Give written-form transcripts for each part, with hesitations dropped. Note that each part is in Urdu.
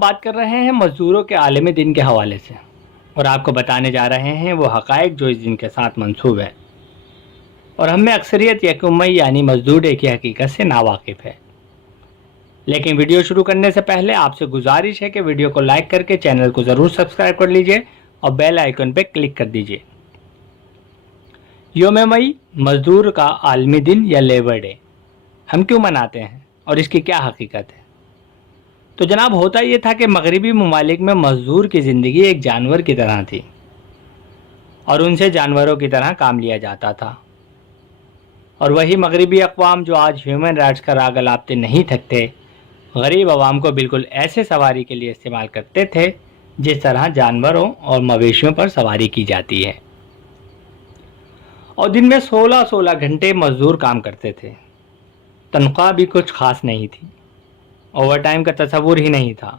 بات کر رہے ہیں مزدوروں کے عالمی دن کے حوالے سے، اور آپ کو بتانے جا رہے ہیں وہ حقائق جو اس دن کے ساتھ منسوب ہے، اور ہم میں اکثریت یکم مئی یعنی مزدور ڈے کی حقیقت سے ناواقف ہے۔ لیکن ویڈیو شروع کرنے سے پہلے آپ سے گزارش ہے کہ ویڈیو کو لائک کر کے چینل کو ضرور سبسکرائب کر لیجئے اور بیل آئیکن پہ کلک کر دیجئے۔ یوم مئی مزدور کا عالمی دن یا لیبر ڈے ہم کیوں مناتے ہیں اور اس کی کیا حقیقت ہے؟ تو جناب، ہوتا یہ تھا کہ مغربی ممالک میں مزدور کی زندگی ایک جانور کی طرح تھی اور ان سے جانوروں کی طرح کام لیا جاتا تھا، اور وہی مغربی اقوام جو آج ہیومن رائٹس کا راگ الاپتے نہیں تھکتے، غریب عوام کو بالکل ایسے سواری کے لیے استعمال کرتے تھے جس طرح جانوروں اور مویشیوں پر سواری کی جاتی ہے، اور دن میں 16 گھنٹے مزدور کام کرتے تھے۔ تنخواہ بھی کچھ خاص نہیں تھی، اوور ٹائم کا تصور ہی نہیں تھا۔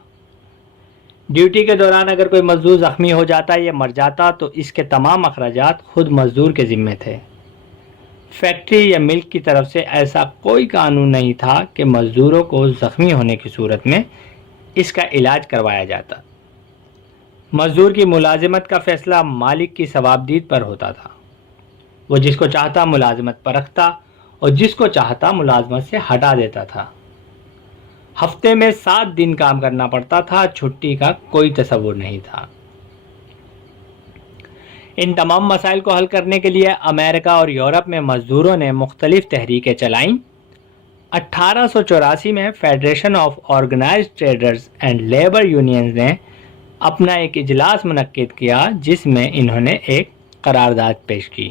ڈیوٹی کے دوران اگر کوئی مزدور زخمی ہو جاتا یا مر جاتا تو اس کے تمام اخراجات خود مزدور کے ذمے تھے۔ فیکٹری یا ملک کی طرف سے ایسا کوئی قانون نہیں تھا کہ مزدوروں کو زخمی ہونے کی صورت میں اس کا علاج کروایا جاتا۔ مزدور کی ملازمت کا فیصلہ مالک کی ثوابدید پر ہوتا تھا، وہ جس کو چاہتا ملازمت پر رکھتا اور جس کو چاہتا ملازمت سے ہٹا دیتا تھا۔ ہفتے میں 7 دن کام کرنا پڑتا تھا، چھٹی کا کوئی تصور نہیں تھا۔ ان تمام مسائل کو حل کرنے کے لیے امریکہ اور یورپ میں مزدوروں نے مختلف تحریکیں چلائیں۔ 1884 میں federation of organized traders and labour unions نے اپنا ایک اجلاس منعقد کیا جس میں انہوں نے ایک قرارداد پیش کی۔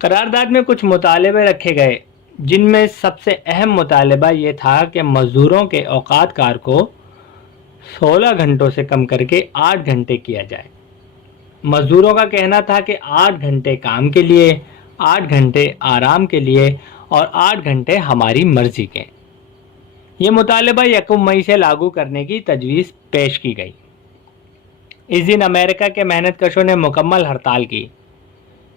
قرارداد میں کچھ مطالبے رکھے گئے، جن میں سب سے اہم مطالبہ یہ تھا کہ مزدوروں کے اوقات کار کو 16 گھنٹوں سے کم کر کے 8 گھنٹے کیا جائے۔ مزدوروں کا کہنا تھا کہ 8 گھنٹے کام کے لیے، 8 گھنٹے آرام کے لیے اور 8 گھنٹے ہماری مرضی کے۔ یہ مطالبہ یکم مئی سے لاگو کرنے کی تجویز پیش کی گئی۔ اس دن امریکہ کے محنت کشوں نے مکمل ہڑتال کی۔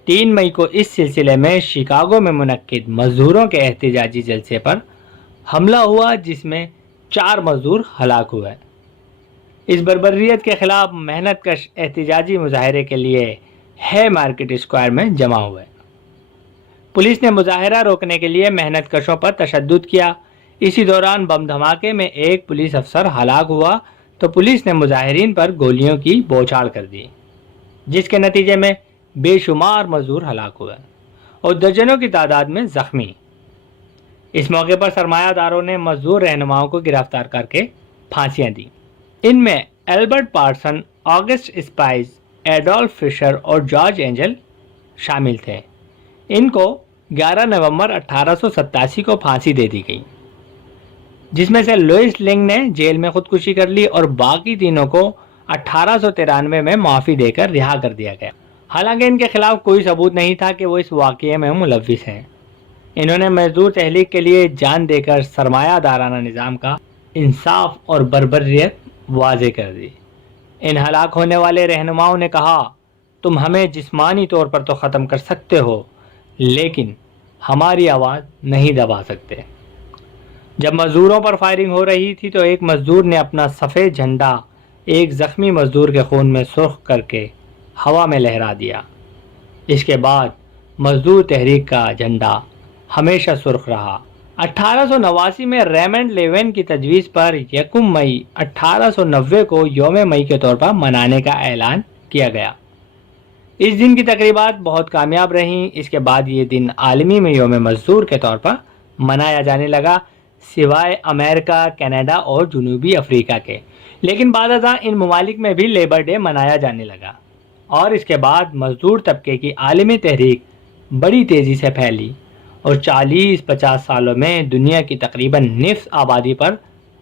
3 مئی کو اس سلسلے میں شکاگو میں منعقد مزدوروں کے احتجاجی جلسے پر حملہ ہوا جس میں 4 مزدور ہلاک ہوئے۔ اس بربریت کے خلاف محنت کش احتجاجی مظاہرے کے لیے ہے مارکیٹ اسکوائر میں جمع ہوئے۔ پولیس نے مظاہرہ روکنے کے لیے محنت کشوں پر تشدد کیا۔ اسی دوران بم دھماکے میں ایک پولیس افسر ہلاک ہوا تو پولیس نے مظاہرین پر گولیوں کی بوچھاڑ کر دی، جس کے نتیجے میں بے شمار مزدور ہلاک ہوئے اور درجنوں کی تعداد میں زخمی۔ اس موقع پر سرمایہ داروں نے مزدور رہنماؤں کو گرفتار کر کے پھانسیاں دیں۔ ان میں Albert Parsons, August spies, Adolph Fischer اور جارج اینجل شامل تھے۔ ان کو 11 نومبر 1887 کو پھانسی دے دی گئی، جس میں سے لوئس لنگ نے جیل میں خودکشی کر لی اور باقی تینوں کو 1893 میں معافی دے کر رہا کر دیا گیا۔ حالانکہ ان کے خلاف کوئی ثبوت نہیں تھا کہ وہ اس واقعے میں ملوث ہیں۔ انہوں نے مزدور تحریک کے لیے جان دے کر سرمایہ دارانہ نظام کا انصاف اور بربریت واضح کر دی۔ ان ہلاک ہونے والے رہنماؤں نے کہا، تم ہمیں جسمانی طور پر تو ختم کر سکتے ہو لیکن ہماری آواز نہیں دبا سکتے۔ جب مزدوروں پر فائرنگ ہو رہی تھی تو ایک مزدور نے اپنا سفید جھنڈا ایک زخمی مزدور کے خون میں سرخ کر کے ہوا میں لہرا دیا۔ اس کے بعد مزدور تحریک کا جھنڈا ہمیشہ سرخ رہا۔ 1889 میں ریمنڈ لیون کی تجویز پر یکم مئی 1890 کو یوم مئی کے طور پر منانے کا اعلان کیا گیا۔ اس دن کی تقریبات بہت کامیاب رہیں۔ اس کے بعد یہ دن عالمی میں یوم مزدور کے طور پر منایا جانے لگا، سوائے امریکہ، کینیڈا اور جنوبی افریقہ کے۔ لیکن بعد ازاں ان ممالک میں بھی لیبر ڈے منایا جانے لگا، اور اس کے بعد مزدور طبقے کی عالمی تحریک بڑی تیزی سے پھیلی اور 40-50 سالوں میں دنیا کی تقریباً نصف آبادی پر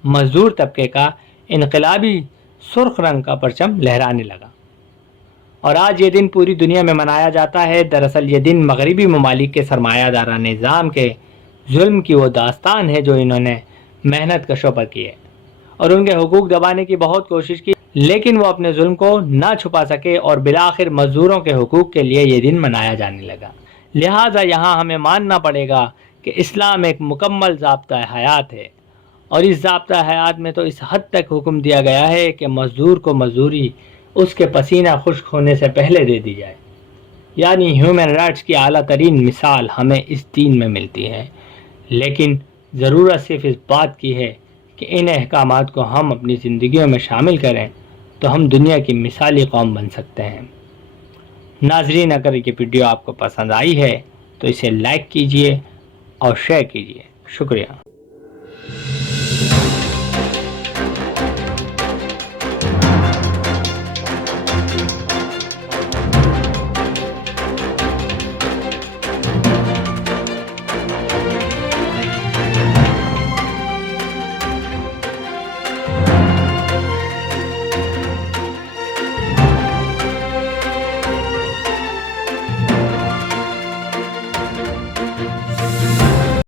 مزدور طبقے کا انقلابی سرخ رنگ کا پرچم لہرانے لگا، اور آج یہ دن پوری دنیا میں منایا جاتا ہے۔ دراصل یہ دن مغربی ممالک کے سرمایہ دارانہ نظام کے ظلم کی وہ داستان ہے جو انہوں نے محنت کشوں پر کی ہے، اور ان کے حقوق دبانے کی بہت کوشش کی، لیکن وہ اپنے ظلم کو نہ چھپا سکے اور بالآخر مزدوروں کے حقوق کے لیے یہ دن منایا جانے لگا۔ لہٰذا یہاں ہمیں ماننا پڑے گا کہ اسلام ایک مکمل ضابطہ حیات ہے، اور اس ضابطہ حیات میں تو اس حد تک حکم دیا گیا ہے کہ مزدور کو مزدوری اس کے پسینہ خشک ہونے سے پہلے دے دی جائے۔ یعنی ہیومن رائٹس کی اعلیٰ ترین مثال ہمیں اس دین میں ملتی ہے، لیکن ضرورت صرف اس بات کی ہے کہ ان احکامات کو ہم اپنی زندگیوں میں شامل کریں تو ہم دنیا کی مثالی قوم بن سکتے ہیں۔ ناظرین، اگر یہ ویڈیو آپ کو پسند آئی ہے تو اسے لائک کیجئے اور شیئر کیجئے۔ شکریہ۔